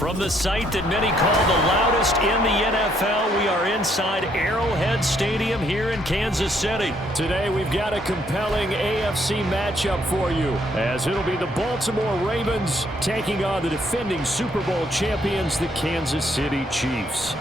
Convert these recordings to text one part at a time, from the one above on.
From the site that many call the loudest in the NFL, we are inside Arrowhead Stadium here in Kansas City. Today we've got a compelling AFC matchup for you, as it'll be the Baltimore Ravens taking on the defending Super Bowl champions, the Kansas City Chiefs.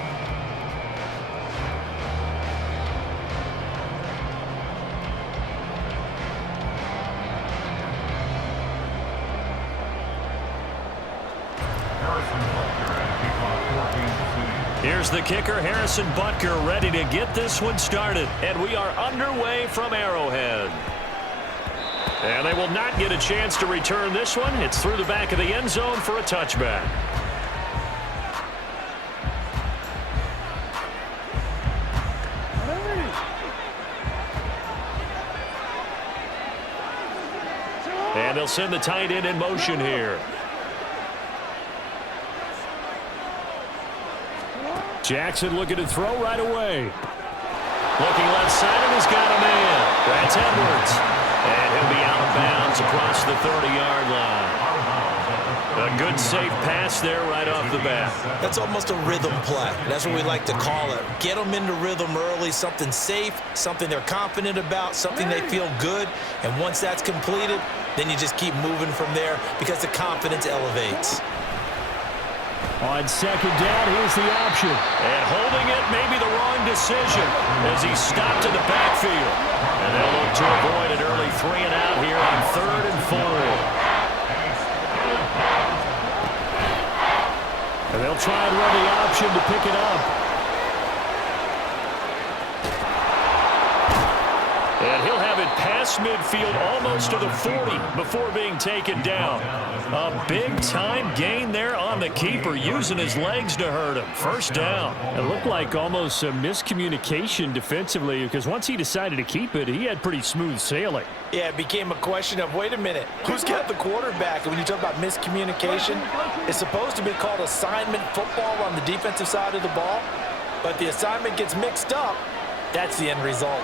Here's the kicker, Harrison Butker, ready to get this one started. And we are underway from Arrowhead. And they will not get a chance to return this one. It's through the back of the end zone for a touchback. And they'll send the tight end in motion here. Jackson looking to throw right away. Looking left side, and he's got a man. That's Edwards. And he'll be out of bounds across the 30-yard line. A good, safe pass there right off the bat. That's almost a rhythm play. That's what we like to call it. Get them into rhythm early, something safe, something they're confident about, something they feel good. And once that's completed, then you just keep moving from there because the confidence elevates. On second down, here's the option. And holding it may be the wrong decision as he stopped in the backfield. And they'll look to avoid an early 3 and out here on 3rd and 4. And they'll try and run the option to pick it up. And he'll have it past midfield almost to the 40 before being taken down. A big-time gain there on the keeper, using his legs to hurt him. First down. It looked like almost a miscommunication defensively, because once he decided to keep it, he had pretty smooth sailing. Yeah, it became a question of, wait a minute, who's got the quarterback? And when you talk about miscommunication, it's supposed to be called assignment football on the defensive side of the ball. But the assignment gets mixed up. That's the end result.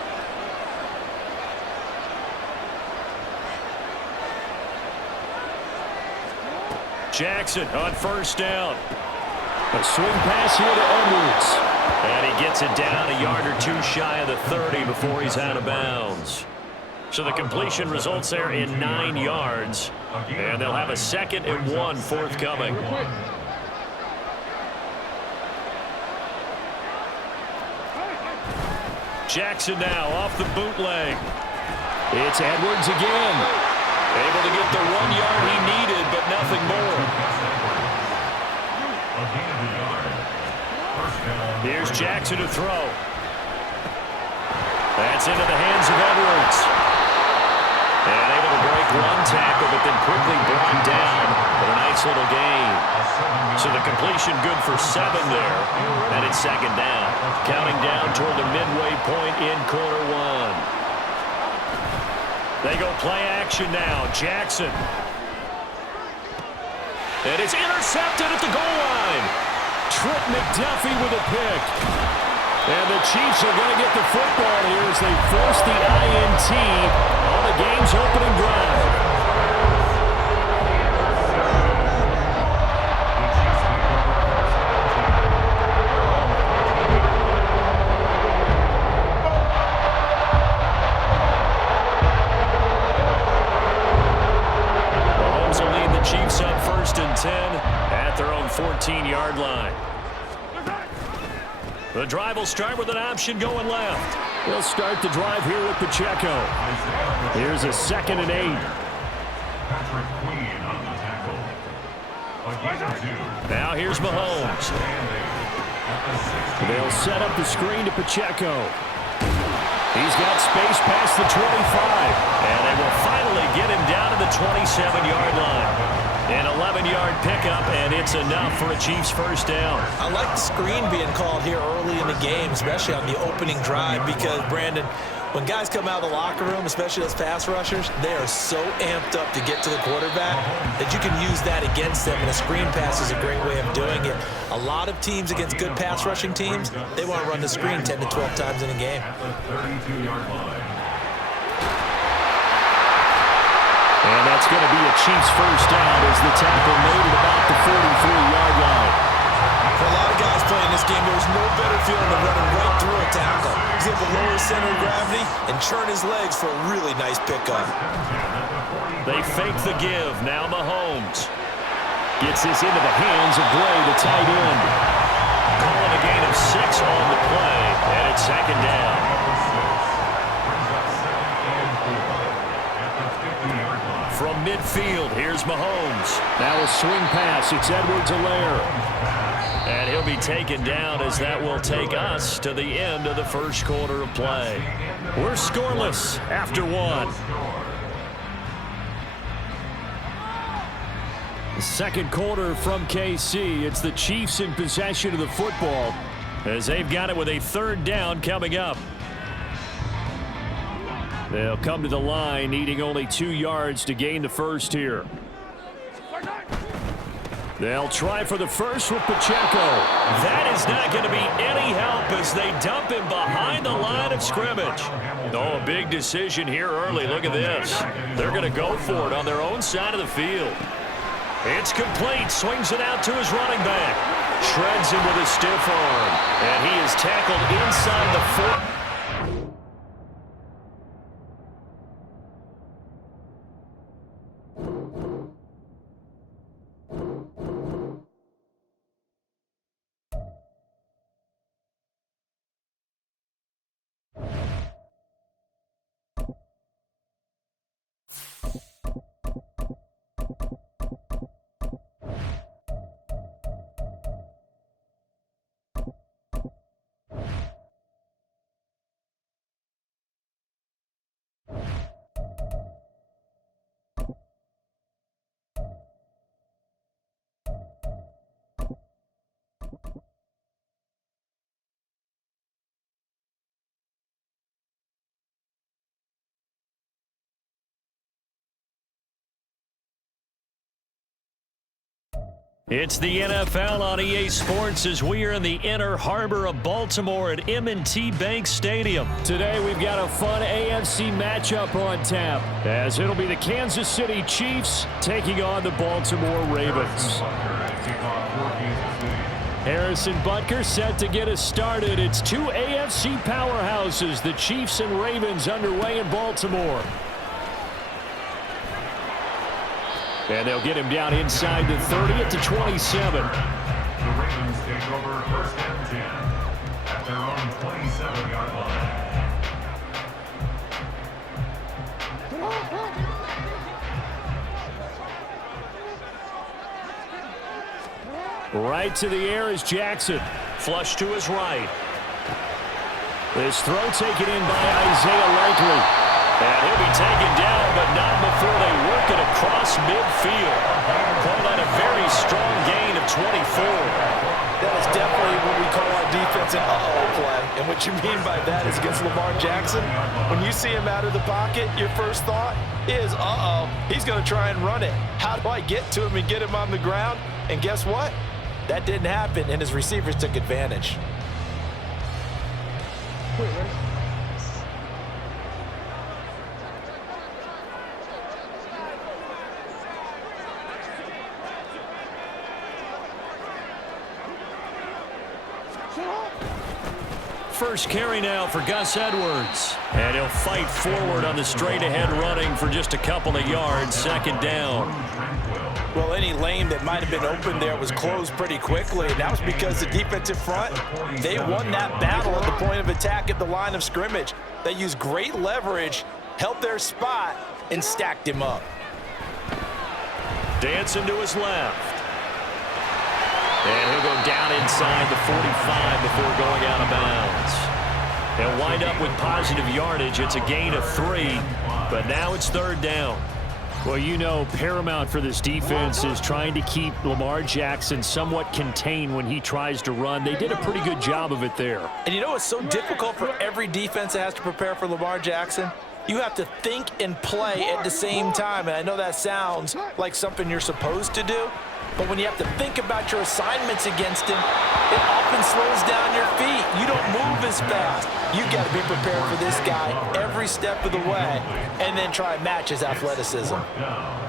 Jackson on first down. A swing pass here to Edwards. And he gets it down a yard or two shy of the 30 before he's out of bounds. So the completion results there in 9 yards. And they'll have a 2nd and 1 forthcoming. Jackson now off the bootleg. It's Edwards again. Able to get the 1 yard he needed, but nothing more. Here's Jackson to throw. That's into the hands of Edwards. And able to break 1 tackle, but then quickly brought down with a nice little gain. So the completion good for 7 there. And it's 2nd down. Counting down toward the midway point in quarter 1. They go play action now. Jackson. And it's intercepted at the goal line. Trent McDuffie with a pick. And the Chiefs are going to get the football here as they force the INT on the game's opening drive. Chiefs up 1st and 10 at their own 14-yard line. The drive will start with an option going left. They'll start the drive here with Pacheco. Here's a 2nd and 8. Now here's Mahomes. They'll set up the screen to Pacheco. He's got space past the 25. And they will finally get him down to the 27-yard line. An 11-yard pickup, and it's enough for a Chiefs first down. I like the screen being called here early in the game, especially on the opening drive, because, Brandon, when guys come out of the locker room, especially those pass rushers, they are so amped up to get to the quarterback that you can use that against them, and a screen pass is a great way of doing it. A lot of teams against good pass rushing teams, they want to run the screen 10 to 12 times in a game. And that's going to be a Chiefs first down as the tackle made at about the 43-yard line. this game, there's no better feeling than running right through a tackle. He's able to lower his center of gravity and churn his legs for a really nice pickup. They fake the give. Now Mahomes gets this into the hands of Gray, the tight end. Calling a gain of 6 on the play, and it's second down. From midfield, here's Mahomes. Now a swing pass. It's Edwards-Helaire. And he'll be taken down as that will take us to the end of the first quarter of play. We're scoreless after 1. The second quarter from KC. It's the Chiefs in possession of the football as they've got it with a third down coming up. They'll come to the line needing only 2 yards to gain the first here. They'll try for the first with Pacheco. That is not going to be any help as they dump him behind the line of scrimmage. Oh, a big decision here early. Look at this. They're going to go for it on their own side of the field. It's complete. Swings it out to his running back. Shreds him with a stiff arm. And he is tackled inside the 4. It's the NFL on EA Sports as we are in the inner harbor of Baltimore at M&T Bank Stadium. Today we've got a fun AFC matchup on tap as it'll be the Kansas City Chiefs taking on the Baltimore Ravens. Harrison Butker set to get us started. It's 2 AFC powerhouses, the Chiefs and Ravens, underway in Baltimore. And they'll get him down inside the 30 at the 27. The Ravens take over first and 10 at their own 27-yard line. Right to the air is Jackson. Flush to his right. This throw taken in by Isaiah Likely. And he'll be taken down, but not before they work it across midfield. Call that a very strong gain of 24. That is definitely what we call our defense an uh-oh play. And what you mean by that is against Lamar Jackson, when you see him out of the pocket, your first thought is, uh-oh, he's going to try and run it. How do I get to him and get him on the ground? And guess what? That didn't happen, and his receivers took advantage. First carry now for Gus Edwards. And he'll fight forward on the straight-ahead running for just a couple of yards. Second down. Well, any lane that might have been open there was closed pretty quickly, and that was because the defensive front, they won that battle at the point of attack at the line of scrimmage. They used great leverage, held their spot, and stacked him up. Dancing to his left. And he'll go down inside the 45 before going out of bounds. He'll wind up with positive yardage. It's a gain of 3, but now it's third down. Well, you know, paramount for this defense is trying to keep Lamar Jackson somewhat contained when he tries to run. They did a pretty good job of it there. And you know it's so difficult for every defense that has to prepare for Lamar Jackson? You have to think and play at the same time. And I know that sounds like something you're supposed to do, But when you have to think about your assignments against him, it often slows down your feet. You don't move as fast. You got to be prepared for this guy every step of the way and then try and match his athleticism.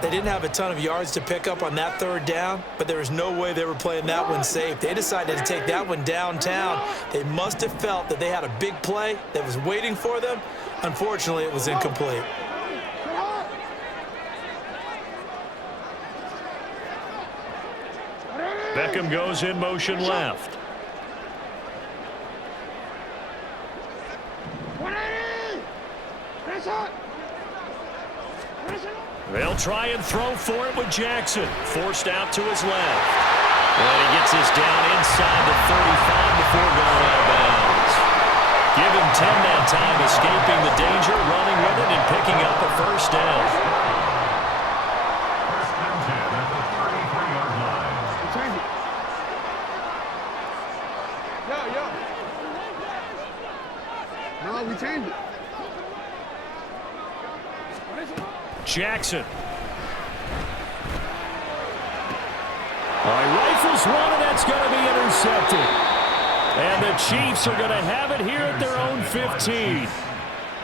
They didn't have a ton of yards to pick up on that third down, but there was no way they were playing that one safe. They decided to take that one downtown. They must have felt that they had a big play that was waiting for them. Unfortunately, it was incomplete. Beckham goes in motion left. They'll try and throw for it with Jackson. Forced out to his left. And he gets this down inside the 35 before going out of bounds. Give him 10 that time, escaping the danger, running with it, and picking up a first down. Change it. Jackson. All right, rifles one, and that's going to be intercepted. And the Chiefs are going to have it here at their own 15.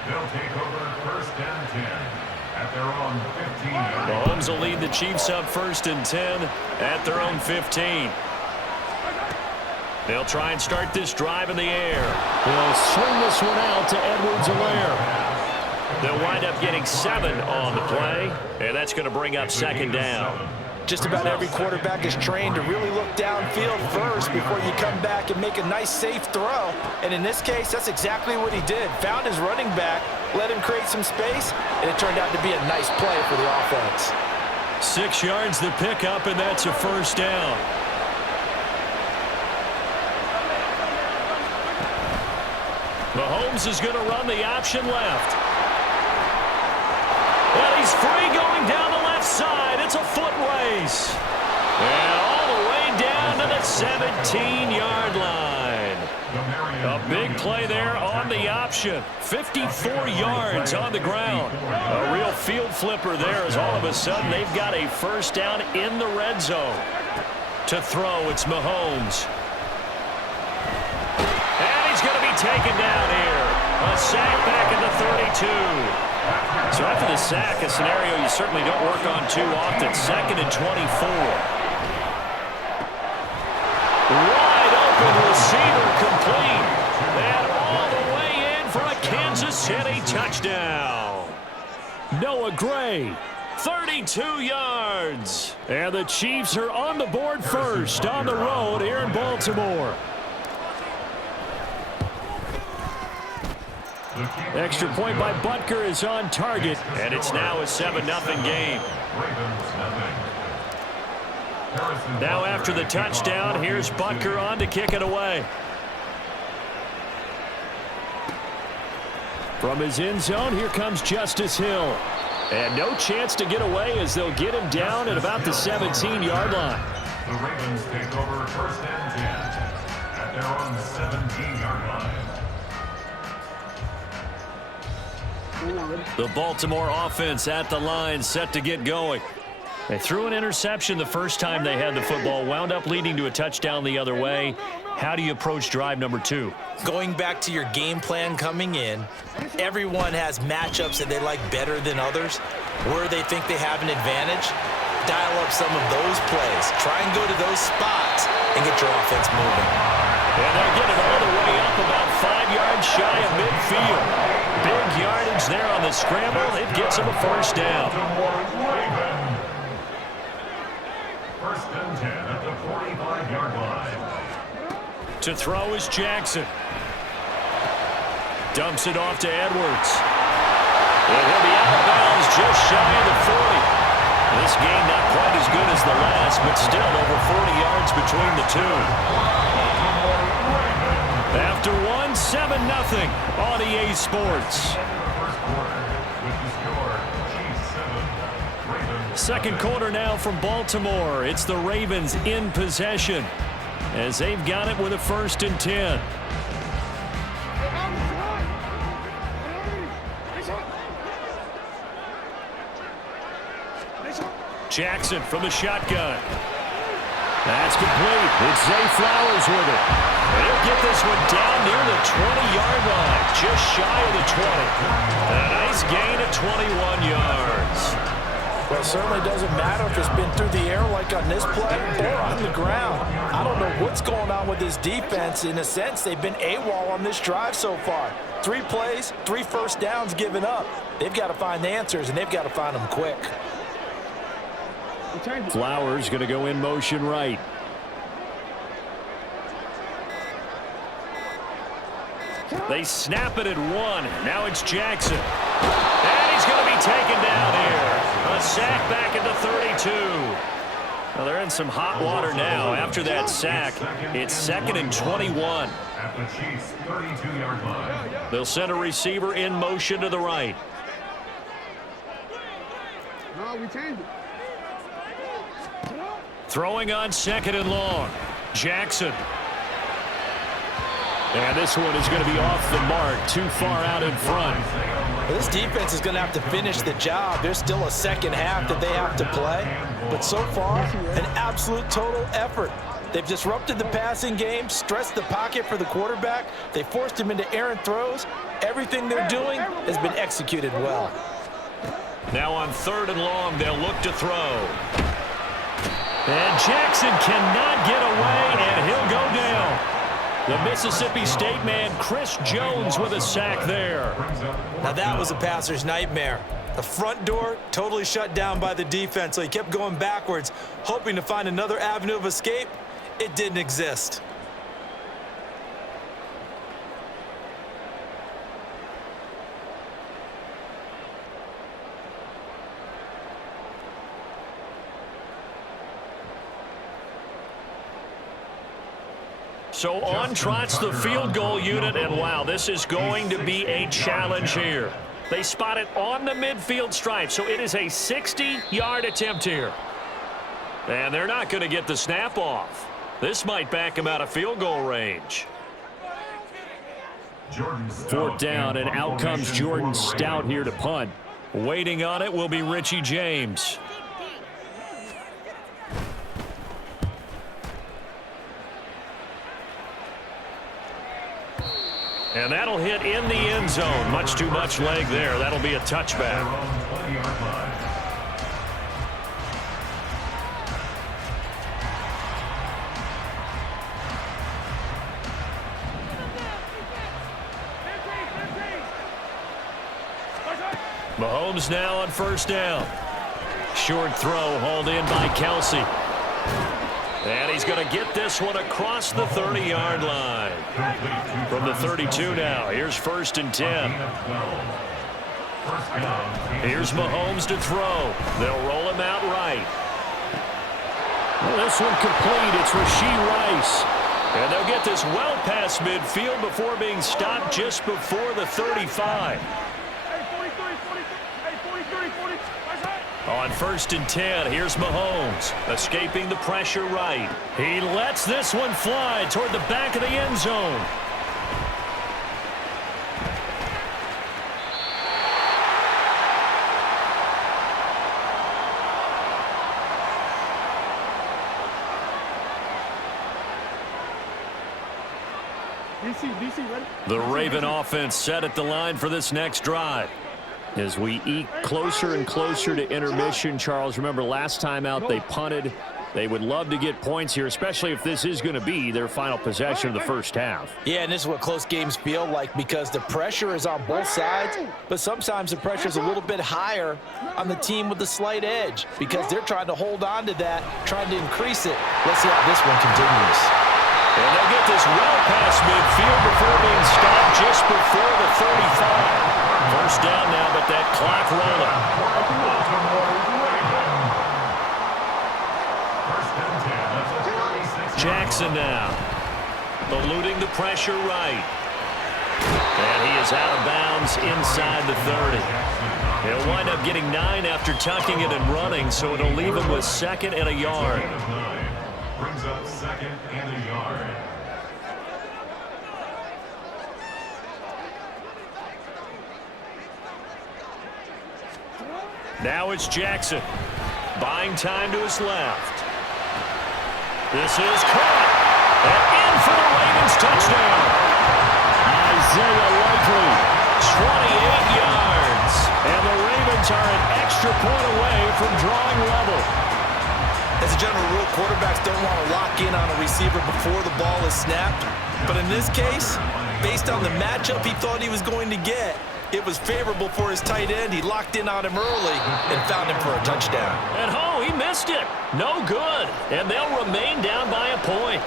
They'll take over first and 10 at their own 15. Mahomes will lead the Chiefs up first and 10 at their own 15. They'll try and start this drive in the air. They'll swing this one out to Edwards-Helaire. They'll wind up getting 7 on the play, and that's going to bring up second down. Just about every quarterback is trained to really look downfield first before you come back and make a nice, safe throw. And in this case, that's exactly what he did. Found his running back, let him create some space, and it turned out to be a nice play for the offense. 6 yards the pickup, and that's a first down. Mahomes is going to run the option left. And he's free going down the left side. It's a foot race. And all the way down to the 17-yard line. A big play there on the option. 54 yards on the ground. A real field flipper there as all of a sudden they've got a first down in the red zone. To throw, it's Mahomes. Going to be taken down here. A sack back at the 32. So after the sack, a scenario you certainly don't work on too often. 2nd and 24. Wide open receiver complete. And all the way in for a Kansas City touchdown. Noah Gray, 32 yards. And the Chiefs are on the board first on the road here in Baltimore. Extra point by Butker is on target, and it's now a 7-0 game. Now after the touchdown, here's Butker on to kick it away. From his end zone, here comes Justice Hill. And no chance to get away as they'll get him down at about the 17-yard line. The Ravens take over first and 10 at their own 17-yard line. The Baltimore offense at the line, set to get going. They threw an interception the first time they had the football, wound up leading to a touchdown the other way. How do you approach drive number 2? Going back to your game plan coming in, everyone has matchups that they like better than others. Where they think they have an advantage, dial up some of those plays. Try and go to those spots and get your offense moving. And they're getting all the way up about 5 yards shy of midfield. Big yardage there on the scramble. It gets him a first down. First and 10 at the 45-yard line. To throw is Jackson. Dumps it off to Edwards. And he'll be out of bounds just shy of the 40. This game not quite as good as the last, but still over 40 yards between the two. After one, 7-0 on EA Sports. Second quarter now from Baltimore. It's the Ravens in possession as they've got it with a 1st and 10. Jackson from the shotgun. That's complete. It's Zay Flowers with it. And he'll get this one down near the 20-yard line, just shy of the 20. A nice gain of 21 yards. Well, it certainly doesn't matter if it's been through the air like on this play or on the ground. I don't know what's going on with this defense. In a sense, they've been AWOL on this drive so far. 3 plays, 3 first downs given up. They've got to find the answers, and they've got to find them quick. Flowers going to go in motion right. They snap it at 1. Now it's Jackson. And he's going to be taken down here. A sack back at the 32. Well, they're in some hot water now. After that sack, it's 2nd and 21. At the Chiefs' 32-yard line. They'll send a receiver in motion to the right. No, we changed it. Throwing on 2nd and long. Jackson. And this one is going to be off the mark, too far out in front. This defense is going to have to finish the job. There's still a second half that they have to play. But so far, an absolute total effort. They've disrupted the passing game, stressed the pocket for the quarterback. They forced him into errant throws. Everything they're doing has been executed well. Now on 3rd and long, they'll look to throw. And Jackson cannot get away, and he'll go down. The Mississippi State man, Chris Jones, with a sack there. Now that was a passer's nightmare. The front door totally shut down by the defense, so he kept going backwards, hoping to find another avenue of escape. It didn't exist. So on trots the field goal unit, and wow, this is going to be a challenge here. They spot it on the midfield stripe, so it is a 60-yard attempt here. And they're not going to get the snap off. This might back them out of field goal range. 4th down, and out comes Jordan Stout here to punt. Waiting on it will be Richie James. And that'll hit in the end zone. Much too much leg there. That'll be a touchback. Mahomes now on 1st down. Short throw hauled in by Kelsey. And he's going to get this one across the 30-yard line. From the 32 now, here's 1st and 10. Here's Mahomes to throw. They'll roll him out right. Well, this one complete. It's Rashee Rice. And they'll get this well past midfield before being stopped just before the 35. On 1st and 10, here's Mahomes, escaping the pressure right. He lets this one fly toward the back of the end zone. DC, ready? The Raven offense set at the line for this next drive. As we eke closer and closer to intermission, Charles, remember last time out they punted. They would love to get points here, especially if this is going to be their final possession of the first half. Yeah, and this is what close games feel like because the pressure is on both sides, but sometimes the pressure is a little bit higher on the team with the slight edge because they're trying to hold on to that, trying to increase it. Let's see how this one continues. And they'll get this well past midfield before being stopped just before the 35. First down now, but that clock rolling. Jackson now, eluding the pressure right. And he is out of bounds inside the 30. He'll wind up getting 9 after tucking it and running, so it'll leave him with 2nd and a yard. Brings up 2nd and a yard. Now it's Jackson, buying time to his left. This is caught. And in for the Ravens touchdown. Isaiah Likely, 28 yards. And the Ravens are an extra point away from drawing level. As a general rule, quarterbacks don't want to lock in on a receiver before the ball is snapped. But in this case, based on the matchup he thought he was going to get, it was favorable for his tight end. He locked in on him early and found him for a touchdown. And he missed it. No good. And they'll remain down by a point.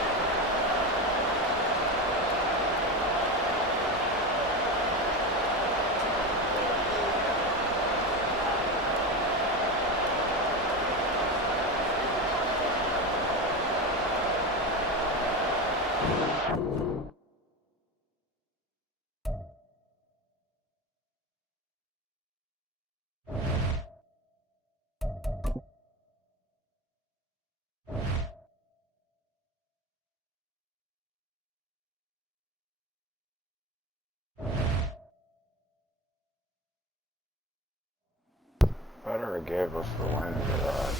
Better have gave us the win for that.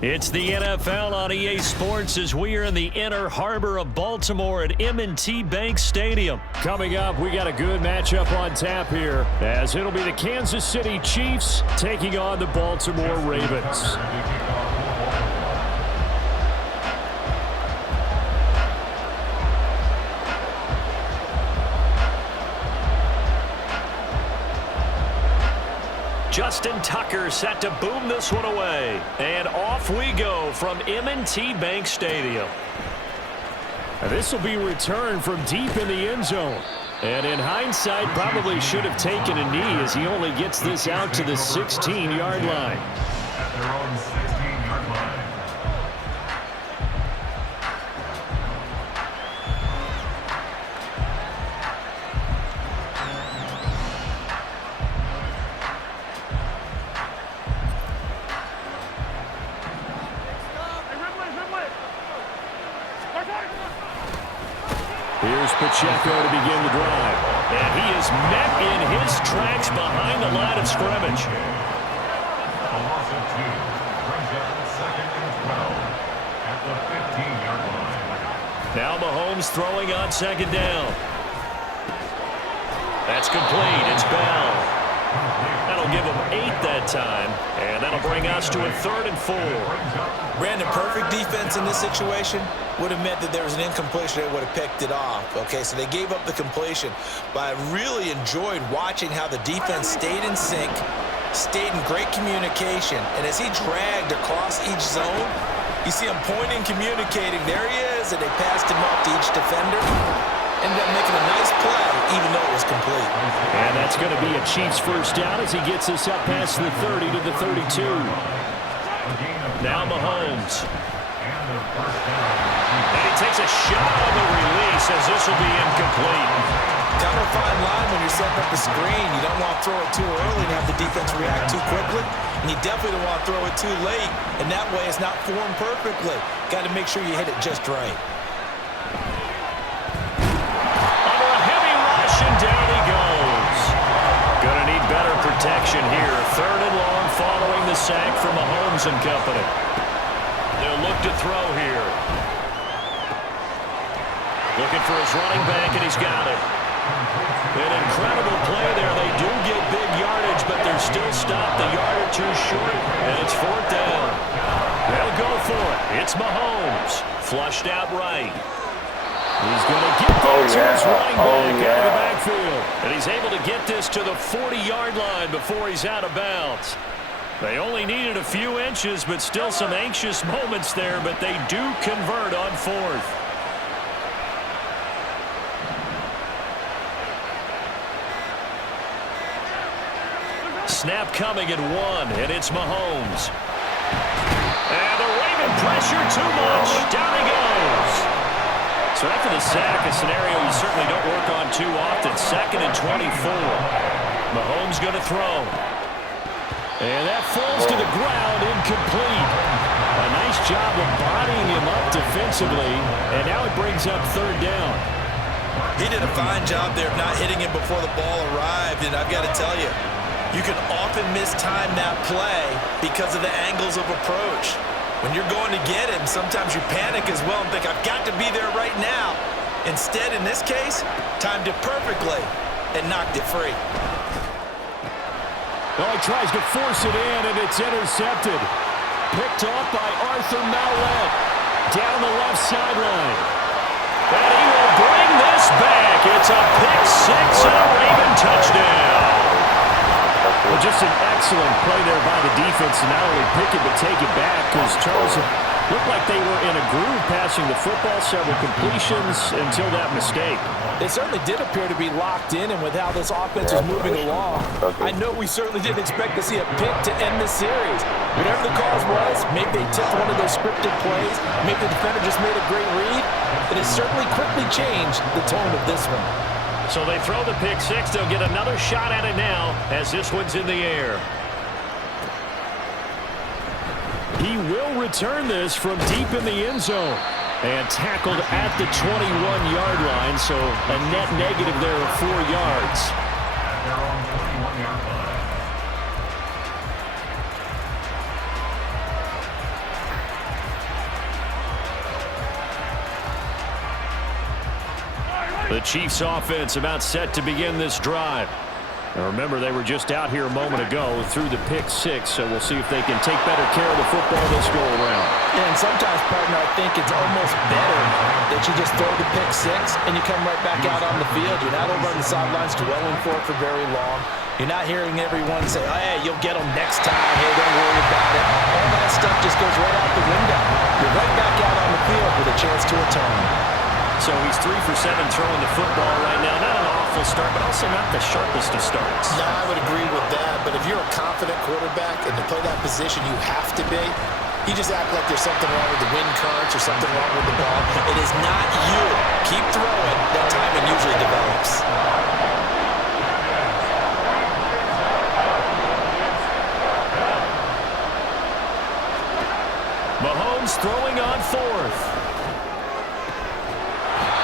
It's the NFL on EA Sports as we are in the inner harbor of Baltimore at M&T Bank Stadium. Coming up, we got a good matchup on tap here as it'll be the Kansas City Chiefs taking on the Baltimore Ravens. Justin Tucker set to boom this one away. And off we go from M&T Bank Stadium. This will be returned from deep in the end zone. And in hindsight, probably should have taken a knee as he only gets this out to the 16-yard line. At their own 16-yard line. Here's Pacheco to begin the drive. And he is met in his tracks behind the line of scrimmage. A loss of 2 brings up 2nd and 12 at the 15-yard line. Now Mahomes throwing on 2nd down. That's complete. It's Bell. That'll give him 8 that time. And that'll bring us to a 3rd and 4. Brandon, perfect defense in this situation would have meant that there was an incompletion that would have picked it off. Okay, so they gave up the completion. But I really enjoyed watching how the defense stayed in sync, stayed in great communication. And as he dragged across each zone, you see him pointing, communicating. There he is, and they passed him up to each defender. Ended up making a nice play, even though it was complete. And that's going to be a Chiefs first down as he gets us up past the 30 to the 32. Now Mahomes. And he takes a shot on the release as this will be incomplete. Kind of a fine line when you're setting up a screen. You don't want to throw it too early and have the defense react too quickly. And you definitely don't want to throw it too late. And that way it's not formed perfectly. Got to make sure you hit it just right. Under a heavy rush, and down he goes. Gonna need better protection here. 3rd and long following the sack from Mahomes and company. They'll look to throw here. Looking for his running back, and he's got it. An incredible play there. They do get big yardage, but they're still stopped a yard or 2 short, and it's 4th down. They'll go for it. It's Mahomes. Flushed out right. He's going to get this to his running back out of the backfield. And he's able to get this to the 40-yard line before he's out of bounds. They only needed a few inches, but still some anxious moments there, but they do convert on 4th. snap coming at 1, and it's Mahomes. And the Raven pressure too much. Down he goes. So after the sack, a scenario you certainly don't work on too often. 2nd and 24. Mahomes going to throw. And that falls to the ground, incomplete. A nice job of bodying him up defensively, and now it brings up 3rd down. He did a fine job there of not hitting him before the ball arrived, and I've got to tell you, you can often mistime that play because of the angles of approach. When you're going to get him, sometimes you panic as well and think, I've got to be there right now. Instead, in this case, timed it perfectly and knocked it free. Oh, he tries to force it in, and it's intercepted. Picked off by Arthur Mallett down the left sideline. And he will bring this back. It's a pick 6 and a Raven touchdown. Well, just an excellent play there by the defense to not only pick it but take it back, because Charles looked like they were in a groove passing the football, several completions until that mistake. They certainly did appear to be locked in, and with how this offense was moving along, I know we certainly didn't expect to see a pick to end the series. Whatever the cause was, maybe they took one of those scripted plays, maybe the defender just made a great read. It has certainly quickly changed the tone of this one. So they throw the pick 6. They'll get another shot at it now as this one's in the air. He will return this from deep in the end zone. And tackled at the 21-yard line, so a net negative there of 4 yards. At their own 21-yard line. The Chiefs offense about set to begin this drive. Now remember, they were just out here a moment ago through the pick 6, so we'll see if they can take better care of the football this go around. And sometimes, partner, I think it's almost better that you just throw the pick 6 and you come right back out on the field. You're not over on the sidelines dwelling for it for very long. You're not hearing everyone say, oh, hey, you'll get them next time. Hey, don't worry about it. All that stuff just goes right out the window. You're right back out on the field with a chance to atone. So he's 3 for 7 throwing the football right now. Not an awful start, but also not the sharpest of starts. No, I would agree with that. But if you're a confident quarterback and to play that position, you have to be. You just act like there's something wrong with the wind currents or something wrong with the ball. It is not you. Keep throwing. That timing usually develops. Mahomes throwing on 4th.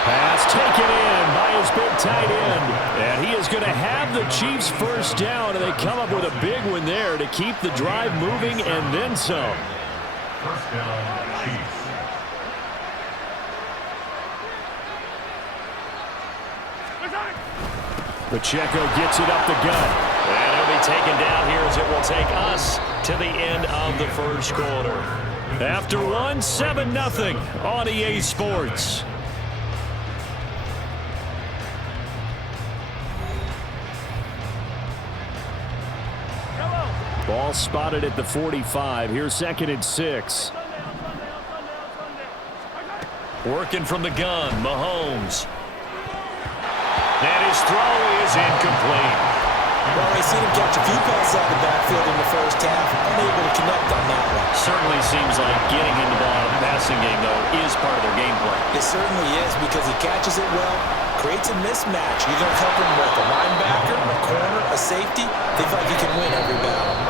Pass taken in by his big tight end. And he is going to have the Chiefs first down, and they come up with a big one there to keep the drive moving and then some. First down, Chiefs. Pacheco gets it up the gut. And it'll be taken down here as it will take us to the end of the first quarter. After 1, 7-0 on EA Sports. Ball spotted at the 45. Here's 2nd and 6. Working from the gun, Mahomes. And his throw is incomplete. Well, we've seen him catch a few passes out of the backfield in the first half. Unable to connect on that one. Certainly seems like getting into the ball in the passing game, though, is part of their game plan. It certainly is because he catches it well, creates a mismatch. You're going to help him with a linebacker, a corner, a safety. They feel like he can win every battle.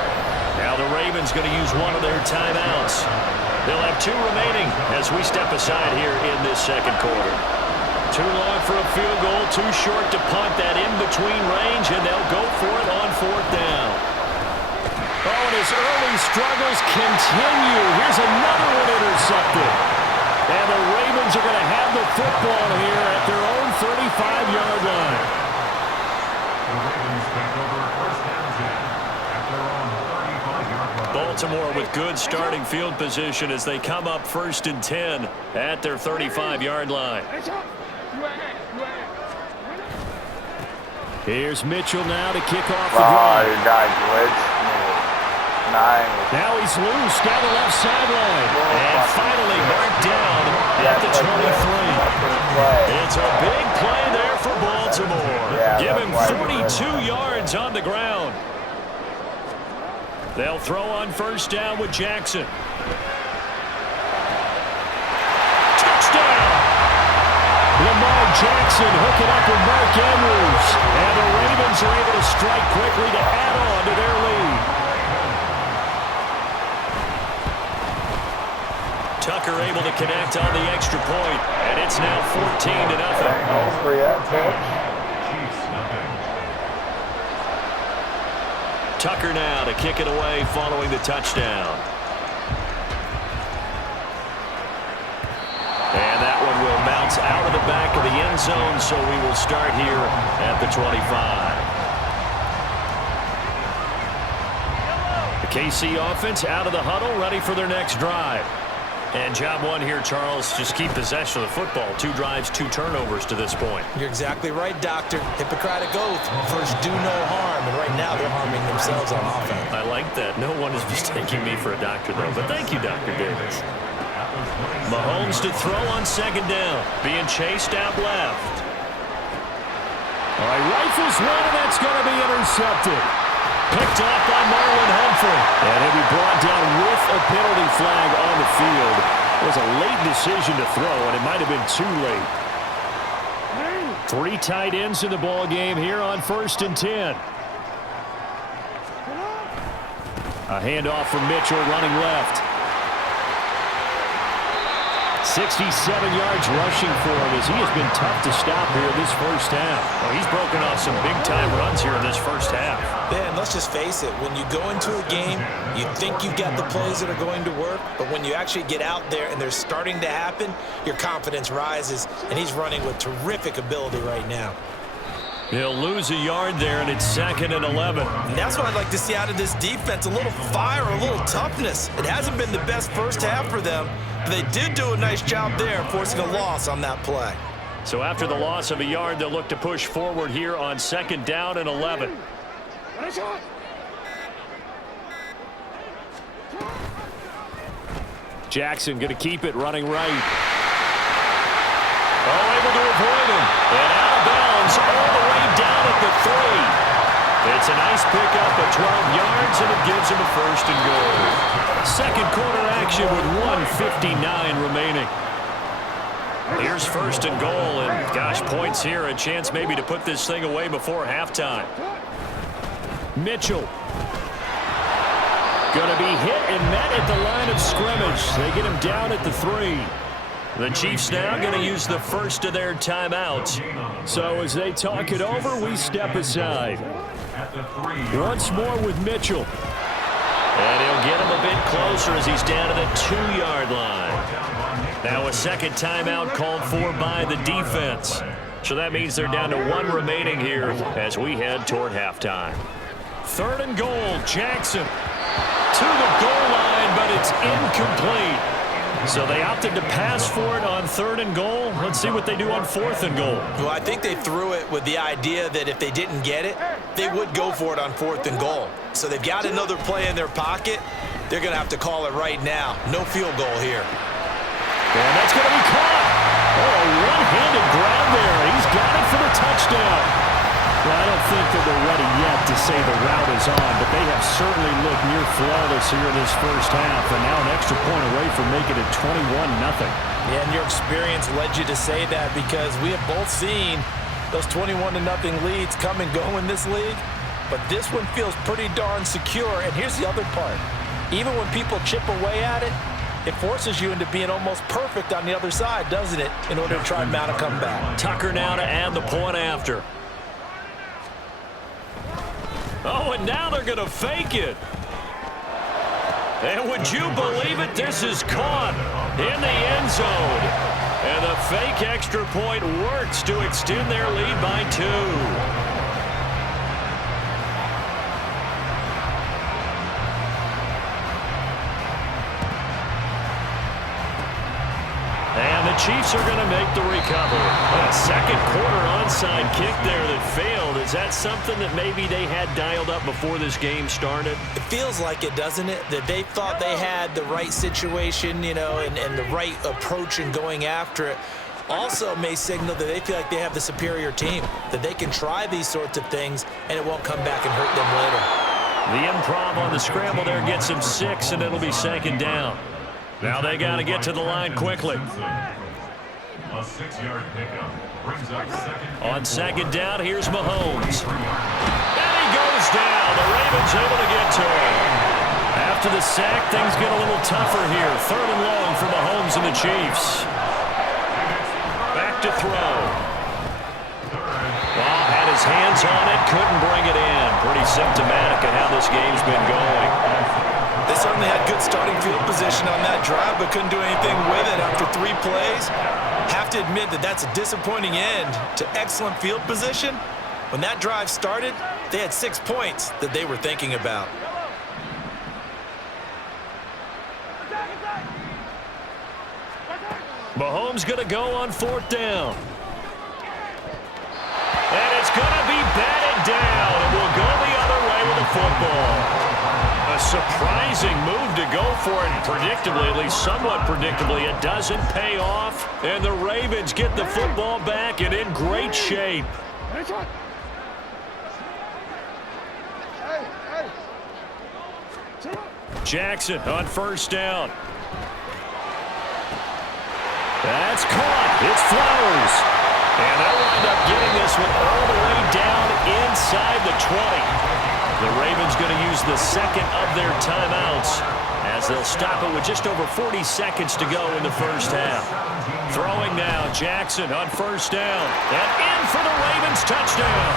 Now the Ravens going to use one of their timeouts. They'll have 2 remaining as we step aside here in this second quarter. Too long for a field goal, too short to punt that in-between range, and they'll go for it on 4th down. Oh, and his early struggles continue. Here's another one intercepted. And the Ravens are going to have the football here at their own 35-yard line. The Ravens back over first down 10 at their own 35-yard line. Baltimore with good starting field position as they come up 1st and 10 at their 35-yard line. Here's Mitchell now to kick off the drive. You got glitched. Nice. Now he's loose down the left sideline. And finally marked down at the 23. It's a big play there for Baltimore. Give him 42 yards on the ground. They'll throw on first down with Jackson. Touchdown! Lamar Jackson hooking up with Mark Andrews. And the Ravens are able to strike quickly to add on to their lead. Tucker able to connect on the extra point, and it's now 14-0. Tucker now to kick it away following the touchdown. And that one will bounce out of the back of the end zone, so we will start here at the 25. The KC offense out of the huddle, ready for their next drive. And job one here, Charles, just keep possession of the football. 2 drives, 2 turnovers to this point. You're exactly right, Doctor. Hippocratic oath. First, do no harm. And right now, they're harming themselves on offense. I like that. No one is mistaking me for a doctor, though. But thank you, Dr. Davis. Mahomes to throw on second down. Being chased out left. All right, rifles one, and that's going to be intercepted. Picked off by Marlon Humphrey. And he'll be brought down with a penalty flag on the field. It was a late decision to throw, and it might have been too late. 3 tight ends in the ball game here on 1st and 10. A handoff from Mitchell running left. 67 yards rushing for him as he has been tough to stop here this first half. Well, he's broken off some big-time runs here in this first half. Man, let's just face it. When you go into a game, you think you've got the plays that are going to work, but when you actually get out there and they're starting to happen, your confidence rises, and he's running with terrific ability right now. He'll lose a yard there, and it's 2nd and 11. And that's what I'd like to see out of this defense, a little fire, a little toughness. It hasn't been the best first half for them, but they did do a nice job there, forcing a loss on that play. So after the loss of a yard, they'll look to push forward here on 2nd down and 11. Jackson going to keep it running right. Oh, able to avoid him. And out of bounds all the way down at the 3. It's a nice pickup of 12 yards, and it gives him a 1st and goal. Second quarter action with 1:59 remaining. Here's 1st and goal, and gosh, points here, a chance maybe to put this thing away before halftime. Mitchell. Going to be hit and met at the line of scrimmage. They get him down at the 3. The Chiefs now going to use the first of their timeouts. So as they talk it over, we step aside. Once more with Mitchell. And he'll get him a bit closer as he's down to the 2-yard line. Now a second timeout called for by the defense. So that means they're down to 1 remaining here as we head toward halftime. 3rd and goal, Jackson to the goal line, but it's incomplete. So they opted to pass for it on 3rd and goal. Let's see what they do on 4th and goal. Well, I think they threw it with the idea that if they didn't get it, they would go for it on 4th and goal. So they've got another play in their pocket. They're going to have to call it right now. No field goal here. And that's going to be caught. Oh, one-handed grab there. He's got it for the touchdown. Well, I don't think that they're ready yet to say the route is on, but they have certainly looked near flawless here in this first half, and now an extra point away from making it 21-0. Yeah, and your experience led you to say that because we have both seen those 21-0 leads come and go in this league, but this one feels pretty darn secure. And here's the other part. Even when people chip away at it, it forces you into being almost perfect on the other side, doesn't it, in order to try and mount a comeback. Tucker now to add the point after. Oh, and now they're going to fake it. And would you believe it? This is caught in the end zone. And the fake extra point works to extend their lead by 2. And the Chiefs are going to make the recovery. A second quarter onside kick there that failed. Is that something that maybe they had dialed up before this game started? It feels like it, doesn't it? That they thought they had the right situation, you know, and the right approach in going after it. Also may signal that they feel like they have the superior team, that they can try these sorts of things and it won't come back and hurt them later. The improv on the scramble there gets him 6, and it'll be 2nd down. Now they got to get to the line quickly. A 6-yard pickup brings up 2nd. On 2nd down, here's Mahomes. And he goes down. The Ravens able to get to him. After the sack, things get a little tougher here. 3rd and long for Mahomes and the Chiefs. Back to throw. Ball had his hands on it, couldn't bring it in. Pretty symptomatic of how this game's been going. They certainly had good starting field position on that drive, but couldn't do anything with it after 3 plays. Have to admit that that's a disappointing end to excellent field position. When that drive started, they had 6 points that they were thinking about. Mahomes going to go on 4th down. And it's going to be batted down. It will go the other way with the football. A surprising move to go for it. Predictably, at least somewhat predictably, it doesn't pay off. And the Ravens get the football back and in great shape. Jackson on 1st down. That's caught. It's Flowers. And they'll wind up getting this one all the way down inside the 20. The Ravens going to use the 2nd of their timeouts as they'll stop it with just over 40 seconds to go in the 1st half. Throwing now, Jackson on 1st down. And in for the Ravens touchdown.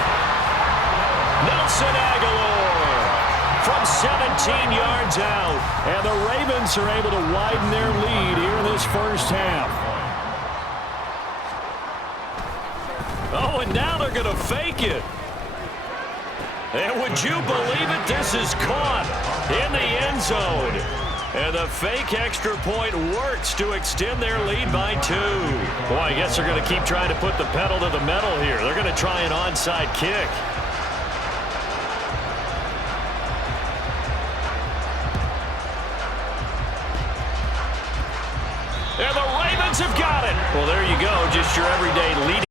Nelson Aguilar from 17 yards out. And the Ravens are able to widen their lead here in this 1st half. Oh, and now they're going to fake it. And would you believe it? This is caught in the end zone. And the fake extra point works to extend their lead by 2. Boy, I guess they're going to keep trying to put the pedal to the metal here. They're going to try an onside kick. And the Ravens have got it. Well, there you go. Just your everyday leading